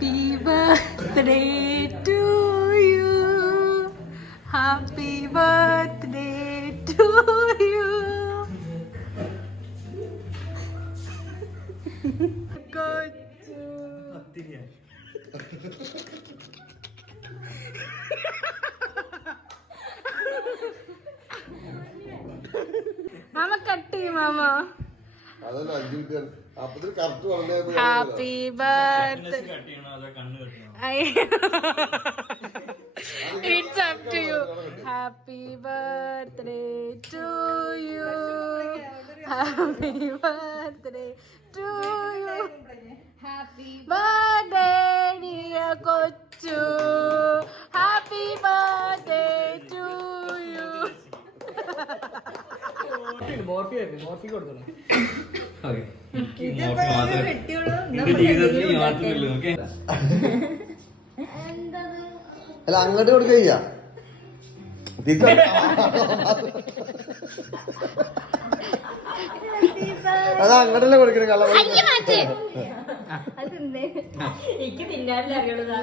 Happy birthday to you. Happy birthday to you. കൊച്ചു മാമ cut ചെയ്യും മാമ. Happy birthday. It's up to you. Happy birthday to you. Happy birthday to you. Happy birthday dear Kochu. Happy birthday to you. അല്ല അങ്ങോട്ട് കൊടുക്ക അത് അങ്ങോട്ടല്ലേ കൊടുക്കണ കള്ള എനിക്ക് തിന്നാറില്ല അറിയുള്ളൂ.